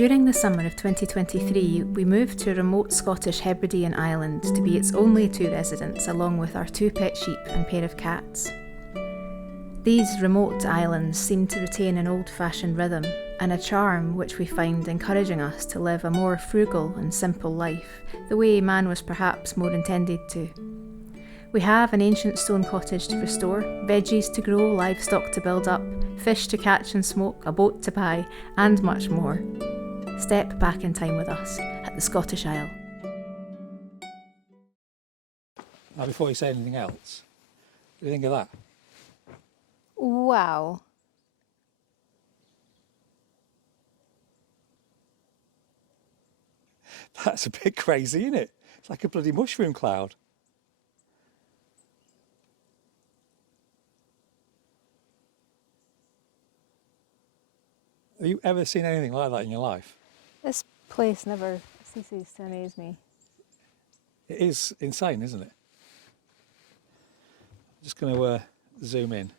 During the summer of 2023, we moved to a remote Scottish Hebridean island to be its only two residents, along with our two pet sheep and pair of cats. These remote islands seem to retain an old-fashioned rhythm and a charm which we find encouraging us to live a more frugal and simple life, the way man was perhaps more intended to. We have an ancient stone cottage to restore, veggies to grow, livestock to build up, fish to catch and smoke, a boat to buy, and much more. Step back in time with us at the Scottish Isle. Now, before you say anything else, what do you think of that? Wow. That's a bit crazy, isn't it? It's like a bloody mushroom cloud. Have you ever seen anything like that in your life? This place never ceases to amaze me. It is insane, isn't it? I'm just going to zoom in.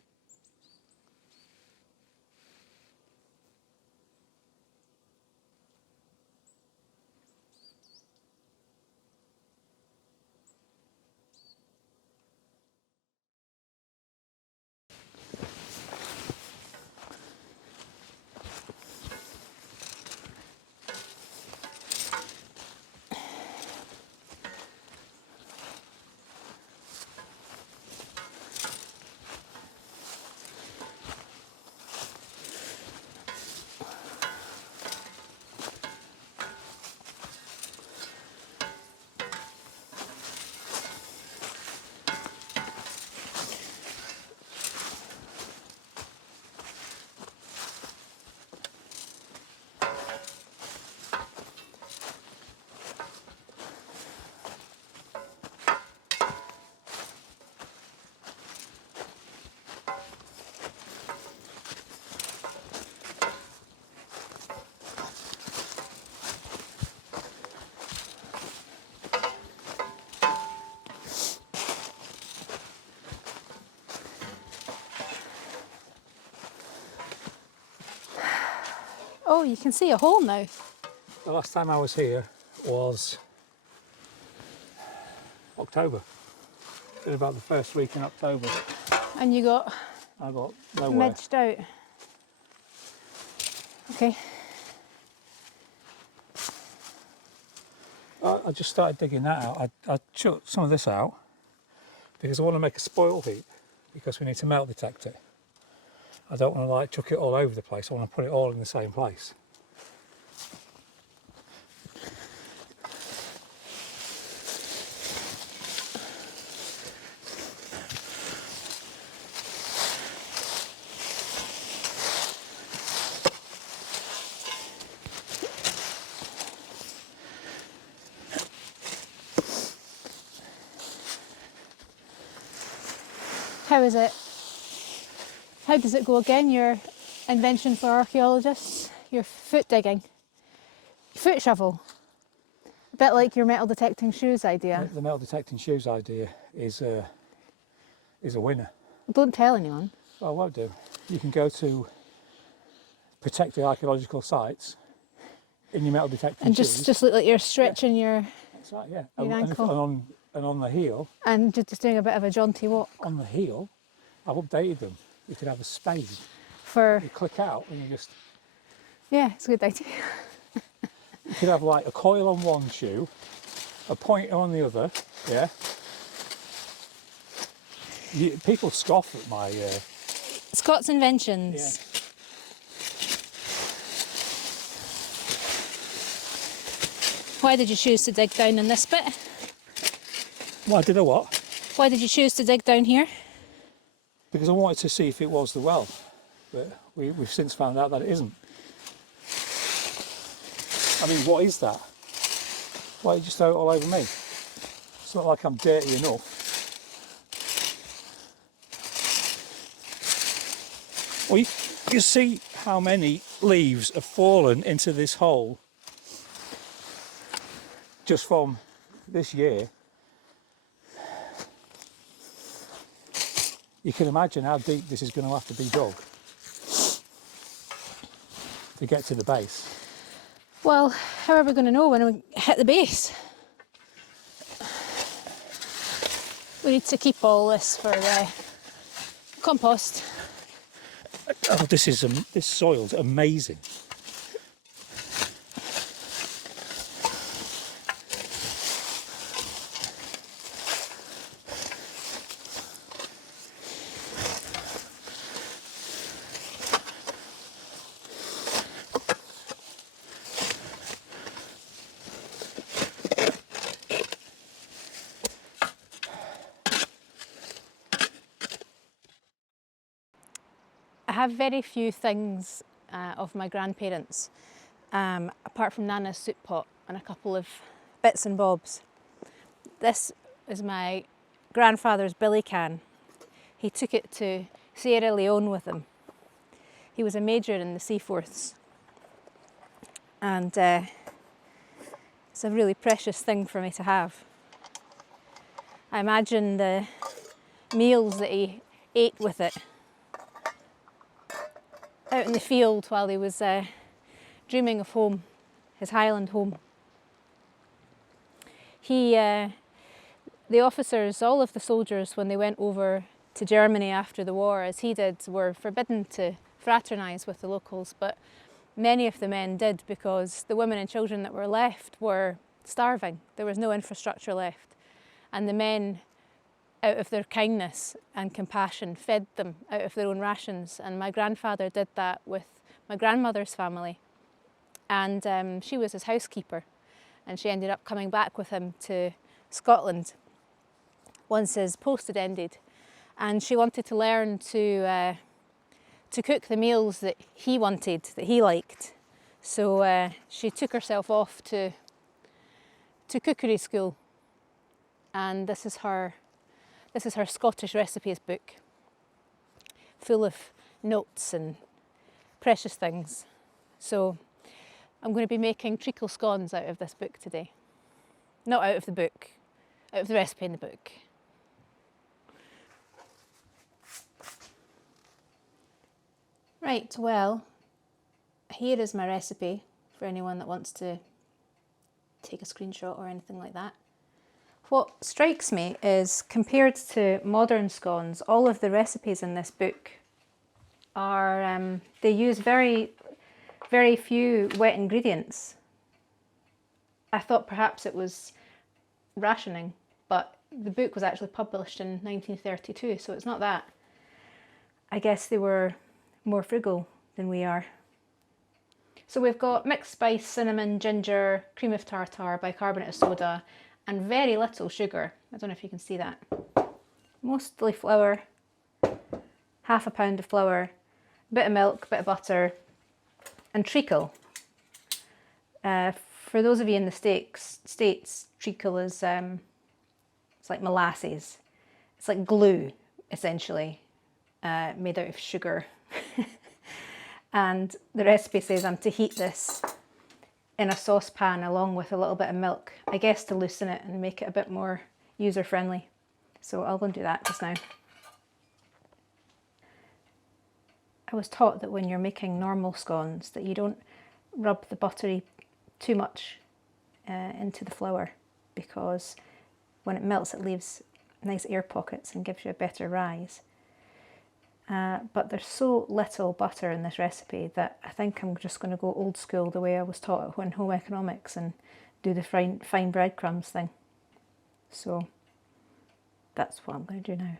Oh, you can see a hole now. The last time I was here was October. It was about the first week in October. And you got I got nowhere. midged out. Okay. I just started digging that out. I chucked some of this out because I want to make a spoil heap because we need to melt detect it. I don't want to like chuck it all over the place. I want to put it all in the same place. How is it? How does it go again, your invention for archaeologists? Your foot digging? Foot shovel? A bit like your metal detecting shoes idea. The metal detecting shoes idea is a winner. Don't tell anyone. Well, I won't do. You can go to protected archaeological sites in your metal detecting And shoes. just look like you're stretching your That's right, yeah. your And ankle. and on the heel. And just doing a bit of a jaunty walk. On the heel, I've updated them. You could have a spade. For, You click out and you just... yeah, it's a good idea. You could have like a coil on one shoe, a pointer on the other, yeah. People scoff at my... Scott's inventions. Yeah. Why did you choose to dig down in this bit? Well, I did a what? Why did you choose to dig down here? Because I wanted to see if it was the well, but we've since found out that it isn't. I mean, what is that? Why did you throw it all over me? It's not like I'm dirty enough. Well, you see how many leaves have fallen into this hole just from this year. You can imagine how deep this is going to have to be dug to get to the base. Well, how are we going to know when we hit the base? We need to keep all this for compost. Oh, this soil's amazing. I have very few things of my grandparents, apart from Nana's soup pot and a couple of bits and bobs. This is my grandfather's billy can. He took it to Sierra Leone with him. He was a major in the Seaforths, and it's a really precious thing for me to have. I imagine the meals that he ate with it out in the field while he was dreaming of home, his Highland home. The officers, all of the soldiers, when they went over to Germany after the war, as he did, were forbidden to fraternise with the locals, but many of the men did, because the women and children that were left were starving. There was no infrastructure left, and the men, out of their kindness and compassion, fed them out of their own rations. And my grandfather did that with my grandmother's family, and she was his housekeeper, and she ended up coming back with him to Scotland once his post had ended, and she wanted to learn to cook the meals that he wanted, that he liked. So she took herself off to cookery school, and this is her Scottish recipes book, full of notes and precious things. So I'm going to be making treacle scones out of this book today. Not out of the book, out of the recipe in the book. Right, well, here is my recipe for anyone that wants to take a screenshot or anything like that. What strikes me is, compared to modern scones, all of the recipes in this book are, they use very, very few wet ingredients. I thought perhaps it was rationing, but the book was actually published in 1932, so it's not that. I guess they were more frugal than we are. So we've got mixed spice, cinnamon, ginger, cream of tartar, bicarbonate of soda, and very little sugar. I don't know if you can see that. Mostly flour, half a pound of flour, a bit of milk, a bit of butter, and treacle. For those of you in the States, treacle is it's like molasses. It's like glue, essentially, made out of sugar. And the recipe says I'm to heat this in a saucepan along with a little bit of milk, I guess to loosen it and make it a bit more user-friendly. So I'll go and do that just now. I was taught that when you're making normal scones that you don't rub the buttery too much into the flour, because when it melts it leaves nice air pockets and gives you a better rise. But there's so little butter in this recipe that I think I'm just going to go old school the way I was taught in home economics and do the fine breadcrumbs thing. So that's what I'm going to do now.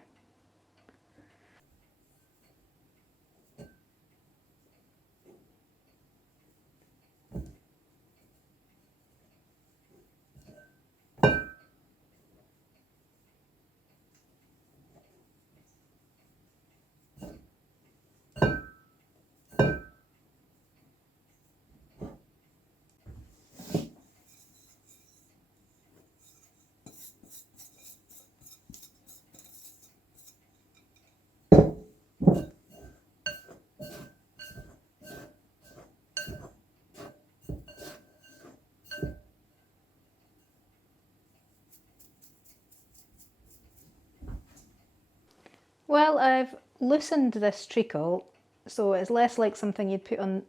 Well, I've loosened this treacle so it's less like something you'd put on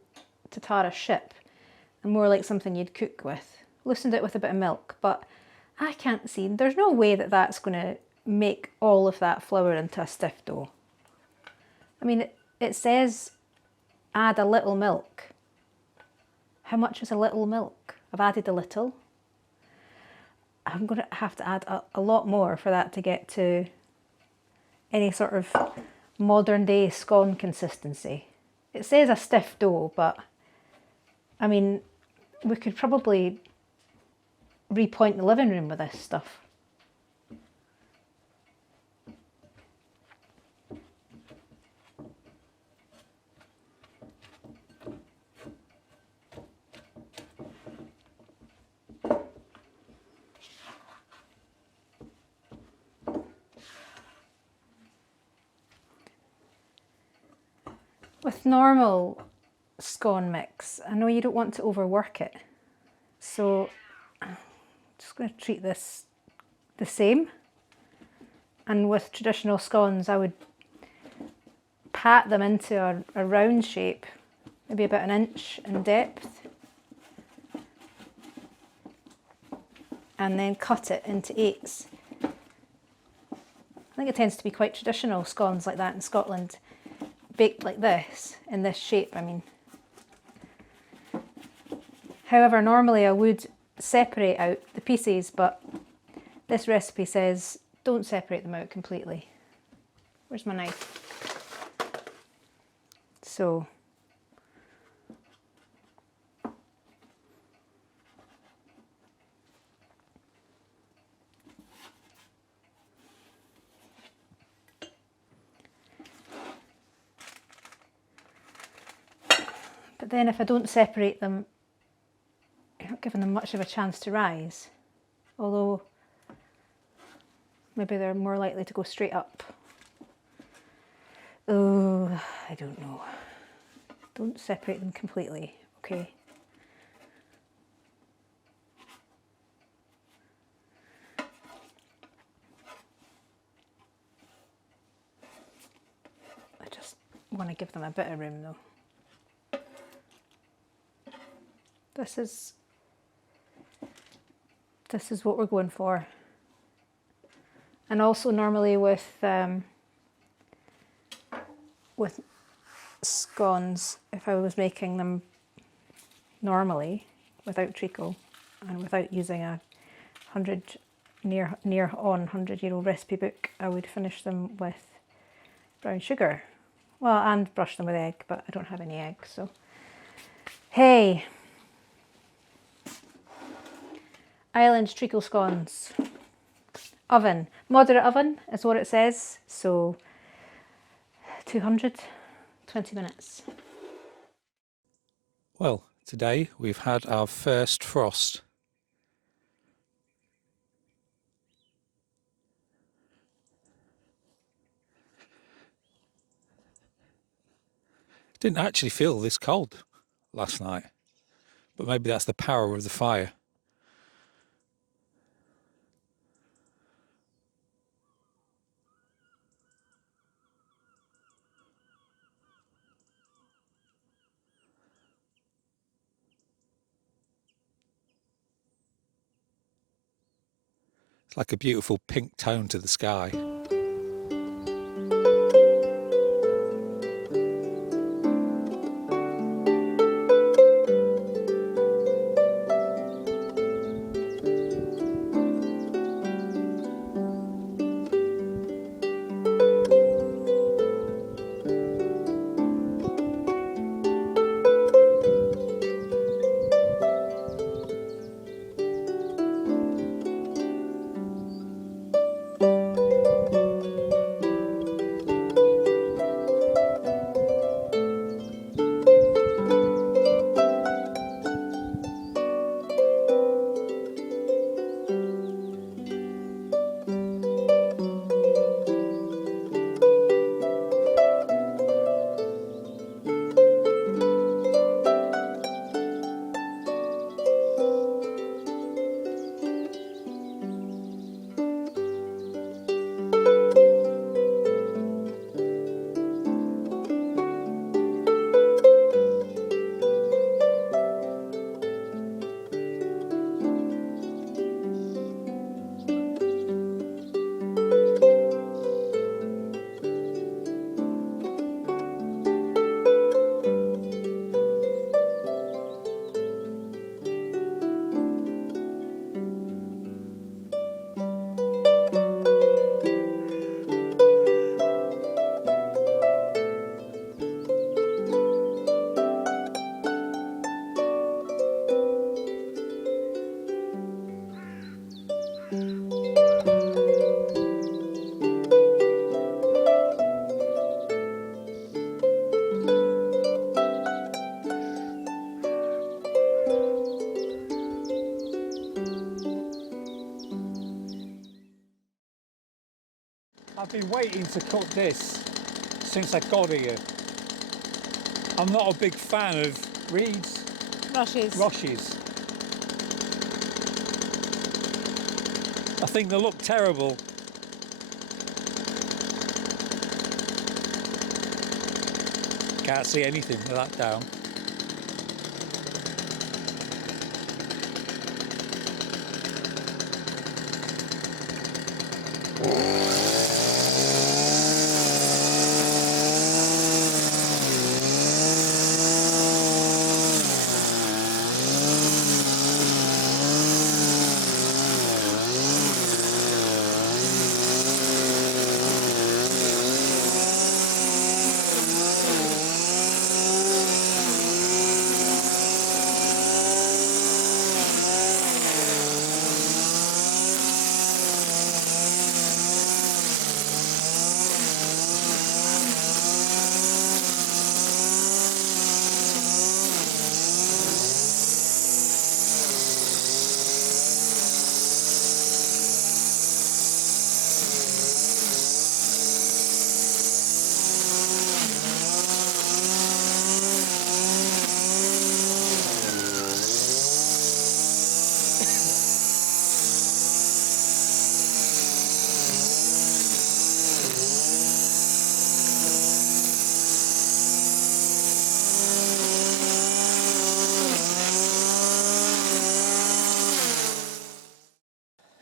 to tar a ship, and more like something you'd cook with. Loosened it with a bit of milk, but I can't see, there's no way that that's going to make all of that flour into a stiff dough. I mean, it says add a little milk. How much is a little milk? I've added a little. I'm going to have to add a lot more for that to get to any sort of modern day scone consistency. It says a stiff dough, but I mean, we could probably repoint the living room with this stuff. With normal scone mix, I know you don't want to overwork it, so I'm just going to treat this the same. And with traditional scones, I would pat them into a round shape, maybe about 1 inch in depth, and then cut it into 8s. I think it tends to be quite traditional scones like that in Scotland, baked like this, in this shape, I mean. However, normally I would separate out the pieces, but this recipe says don't separate them out completely. Where's my knife? So, but then if I don't separate them, you're not giving them much of a chance to rise. Although, maybe they're more likely to go straight up. Oh, I don't know. Don't separate them completely, okay? I just want to give them a bit of room though. This is what we're going for. And also normally with scones, if I was making them normally without treacle and without using a 100-year-old recipe book, I would finish them with brown sugar. Well, and brush them with egg, but I don't have any eggs, so hey. Highlands treacle scones. Oven. Moderate oven is what it says, so 220 minutes. Well, today we've had our first frost. Didn't actually feel this cold last night, but maybe that's the power of the fire. It's like a beautiful pink tone to the sky. been waiting to cut this since I got here. I'm not a big fan of reeds. Rushes. I think they look terrible. Can't see anything with that down.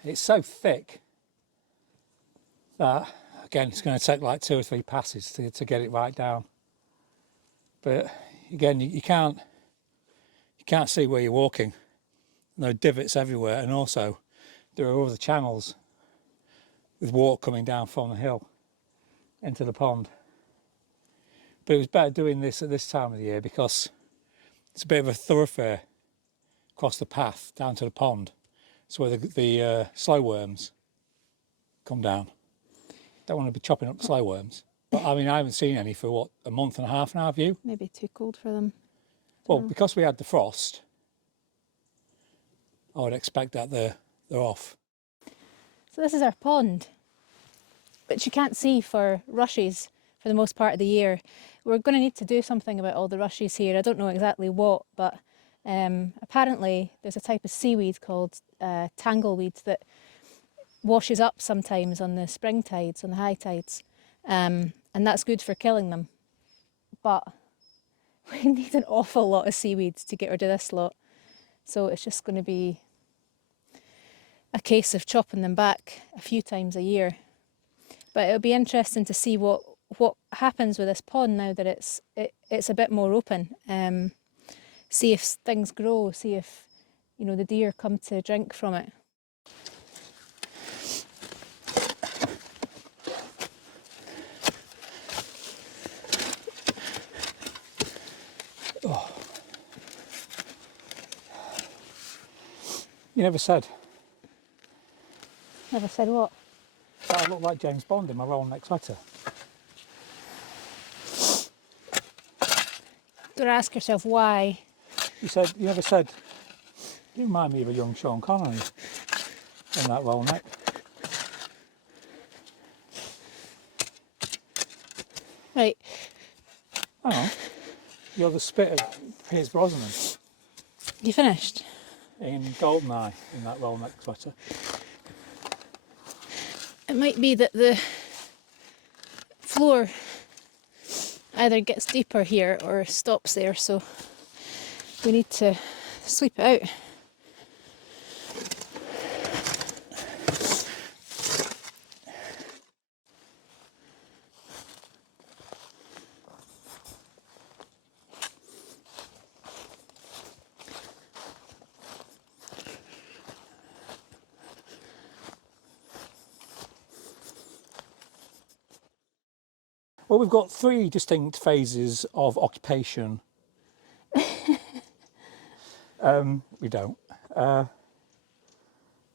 It's so thick that, again, it's going to take like 2 or 3 passes to get it right down. But again, you can't see where you're walking. There are divots everywhere, and also there are other channels with water coming down from the hill into the pond. But it was better doing this at this time of the year because it's a bit of a thoroughfare across the path down to the pond. It's where the slow worms come down. Don't want to be chopping up slow worms. But I mean, I haven't seen any for what, a month and a half now, have you? Maybe too cold for them. Well, because we had the frost, I would expect that they're off. So this is our pond, which you can't see for rushes for the most part of the year. We're going to need to do something about all the rushes here. I don't know exactly what, but apparently there's a type of seaweed called tangleweed that washes up sometimes on the spring tides, on the high tides, and that's good for killing them. But we need an awful lot of seaweed to get rid of this lot, so it's just going to be a case of chopping them back a few times a year. But it'll be interesting to see what happens with this pond now that it's a bit more open. See if things grow, see if the deer come to drink from it. Oh. You never said. Never said what? That I look like James Bond in my roll neck sweater. You've got to ask yourself why. You never said, you remind me of a young Sean Connery in that roll neck. Right. Hang on. You're the spit of Piers Brosnan. You finished? In Goldeneye in that roll neck sweater. It might be that the floor either gets deeper here or stops there, so we need to sweep it out. Well, we've got 3 distinct phases of occupation. We don't.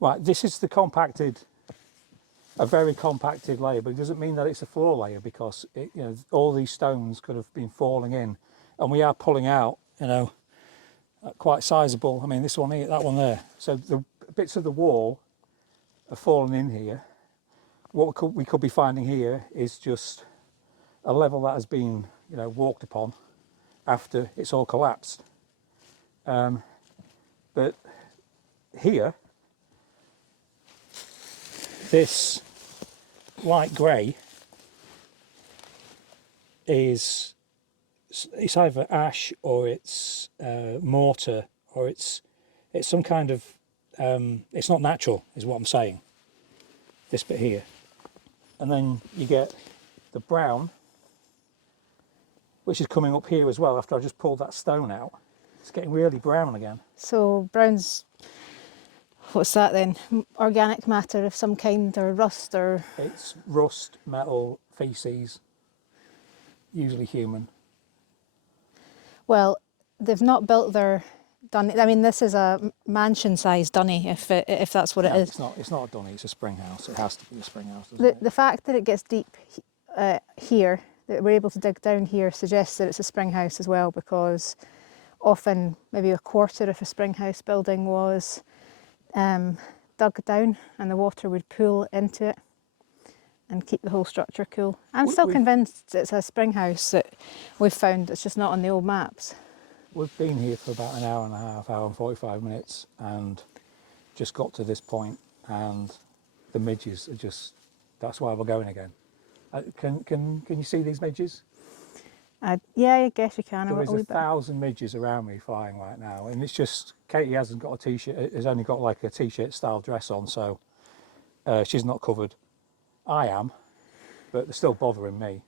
Right, this is a very compacted layer, but it doesn't mean that it's a floor layer because all these stones could have been falling in, and we are pulling out, quite sizable. I mean, this one here, that one there. So the bits of the wall are falling in here. what we could be finding here is just a level that has been, walked upon after it's all collapsed. But here, this light grey it's either ash or it's mortar or it's some kind of it's not natural, is what I'm saying. This bit here, and then you get the brown, which is coming up here as well. After I just pulled that stone out, it's getting really brown again. So brown's, what's that then? Organic matter of some kind, or rust, or? It's rust, metal, feces, usually human. Well, they've not built their dunny. I mean, this is a mansion-sized dunny, if that's what it is. It's not a dunny. It's a spring house. It has to be a spring house, doesn't it? The fact that it gets deep here, that we're able to dig down here, suggests that it's a spring house as well, because often maybe a quarter of a spring house building was dug down, and the water would pool into it and keep the whole structure cool. I'm still convinced it's a spring house that we've found. It's just not on the old maps. We've been here for about an hour and a half, hour and 45 minutes, and just got to this point, and the midges are just, that's why we're going again. Can you see these midges? Yeah, I guess you can. There is 1,000 midges around me flying right now, and it's just, Katie hasn't got a t-shirt, has only got like a t-shirt style dress on, so she's not covered. I am, but they're still bothering me.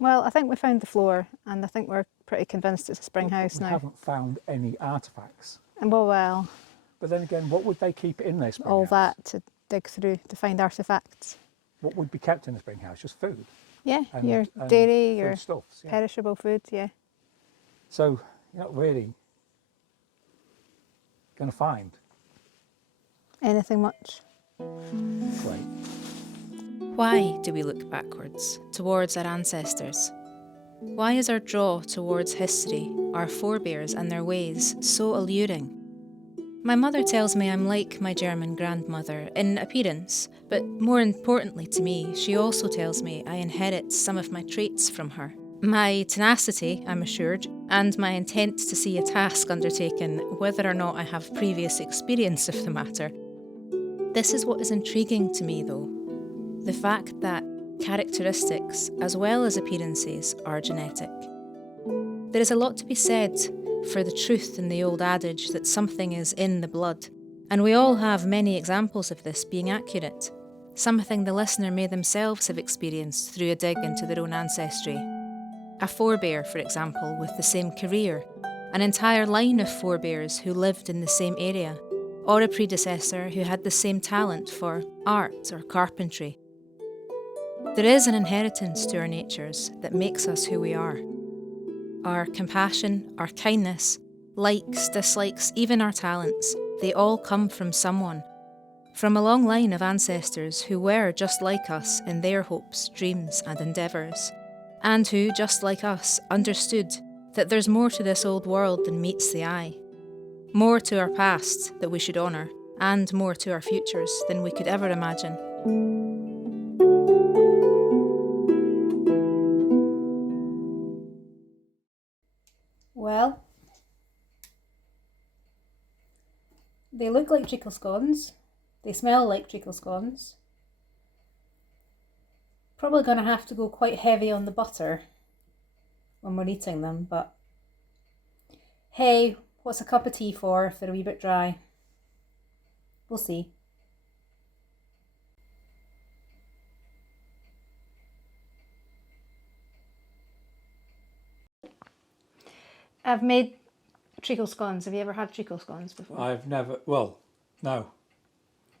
Well, I think we found the floor, and I think we're pretty convinced it's a spring house now. We haven't found any artefacts. And well. But then again, what would they keep in their spring all house? That to dig through to find artefacts. What would be kept in a spring house? Just food? Yeah, your dairy, your stuffs, yeah. perishable food, yeah. So you're not really going to find anything much. Great. Why do we look backwards, towards our ancestors? Why is our draw towards history, our forebears and their ways, so alluring? My mother tells me I'm like my German grandmother in appearance, but more importantly to me, she also tells me I inherit some of my traits from her. My tenacity, I'm assured, and my intent to see a task undertaken, whether or not I have previous experience of the matter. This is what is intriguing to me, though. The fact that characteristics, as well as appearances, are genetic. There is a lot to be said for the truth in the old adage that something is in the blood, and we all have many examples of this being accurate, something the listener may themselves have experienced through a dig into their own ancestry. A forebear, for example, with the same career, an entire line of forebears who lived in the same area, or a predecessor who had the same talent for art or carpentry. There is an inheritance to our natures that makes us who we are. Our compassion, our kindness, likes, dislikes, even our talents, they all come from someone. From a long line of ancestors who were just like us in their hopes, dreams and endeavours, and who, just like us, understood that there's more to this old world than meets the eye. More to our past that we should honour, and more to our futures than we could ever imagine. Well, they look like treacle scones. They smell like treacle scones. Probably going to have to go quite heavy on the butter when we're eating them, but hey, what's a cup of tea for if they're a wee bit dry? We'll see. I've made treacle scones. Have you ever had treacle scones before? I've never, well, no.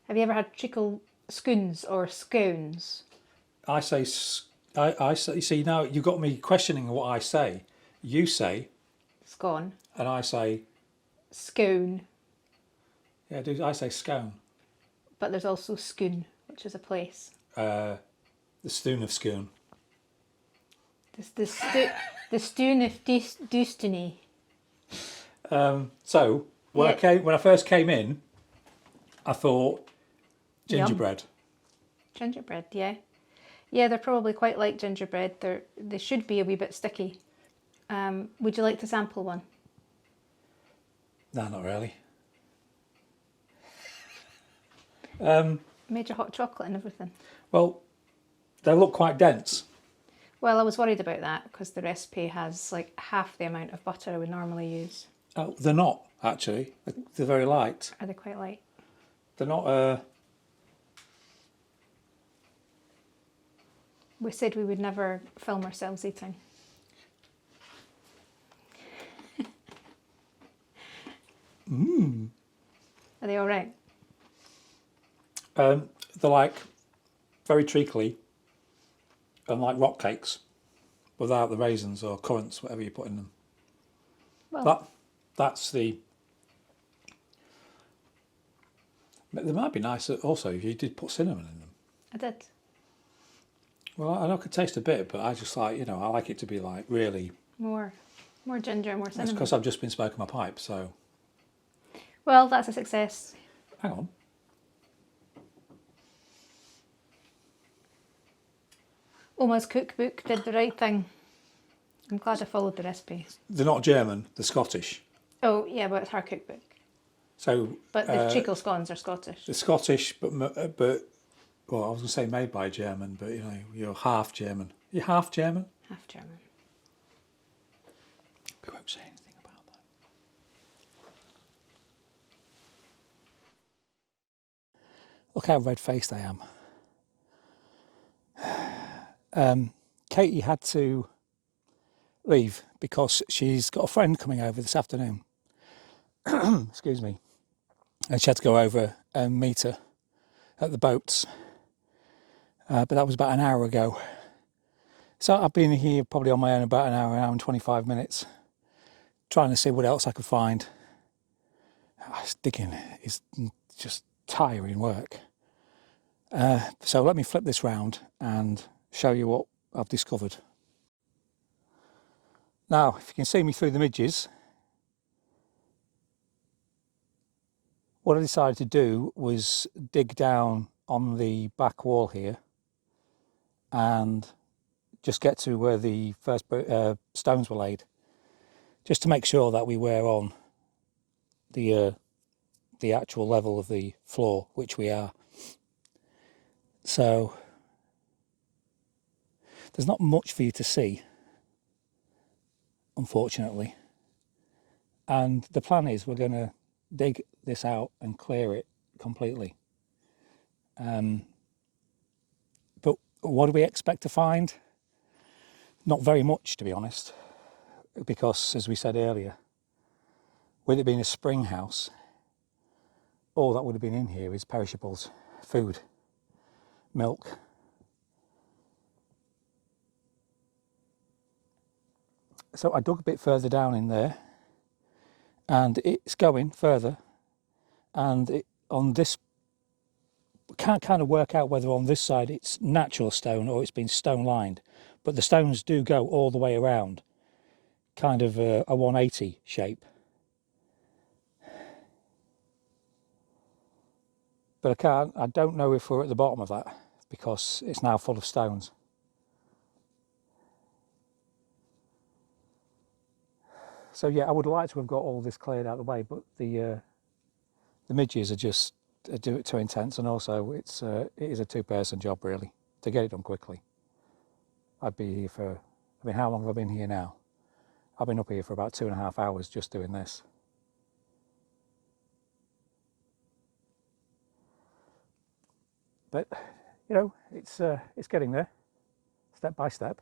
Have you ever had treacle scones or scones? I say, see, now you've got me questioning what I say. You say Scone. And I say Scone. Yeah, I say scone. But there's also Scoon, which is a place. The Stoon of Scoon. The Stoon of Destiny. So when I first came in, I thought gingerbread. Gingerbread, yeah. Yeah, they're probably quite like gingerbread. They should be a wee bit sticky. Would you like to sample one? No, not really. Made your hot chocolate and everything. Well, they look quite dense. Well, I was worried about that because the recipe has like half the amount of butter I would normally use. Oh, they're not, actually. They're very light. Are they quite light? They're not... We said we would never film ourselves eating. Are they all right? they're like very treacly and like rock cakes without the raisins or currants, whatever you put in them. Well, That's the... They might be nice also if you did put cinnamon in them. I did. Well, I could taste a bit, but I just like, I like it to be like really... More ginger, more That's cinnamon. because I've just been smoking my pipe, so... Well, that's a success. Hang on. Oma's cookbook did the right thing. I'm glad I followed the recipe. They're not German, they're Scottish. Oh, yeah, but it's her cookbook. So... But the treacle scones are Scottish. They're Scottish, but well, I was going to say made by German, but you're half German. You're half German? Half German. We won't say anything about that. Look how red-faced I am. Katie had to leave because she's got a friend coming over this afternoon. Excuse me. And she had to go over and meet her at the boats. But that was about an hour ago. So I've been here probably on my own about an hour and 25 minutes, trying to see what else I could find. Digging is just tiring work. So let me flip this round and show you what I've discovered. Now, if you can see me through the midges, what I decided to do was dig down on the back wall here and just get to where the first stones were laid, just to make sure that we were on the actual level of the floor, which we are. So there's not much for you to see, unfortunately. And the plan is we're going to dig this out and clear it completely. But what do we expect to find? Not very much, to be honest, because as we said earlier, with it being a spring house, all that would have been in here is perishables, food, milk. So I dug a bit further down in there, and it's going further, and on this, can't kind of work out whether on this side it's natural stone or it's been stone lined, but the stones do go all the way around, kind of a 180 shape. But I don't know if we're at the bottom of that because it's now full of stones. So yeah, I would like to have got all this cleared out of the way, but the midges are just do it too intense, and also it is a two-person job really to get it done quickly. I'd be here for, I mean, how long have I been here now? I've been up here for about 2.5 hours just doing this. But it's getting there, step by step.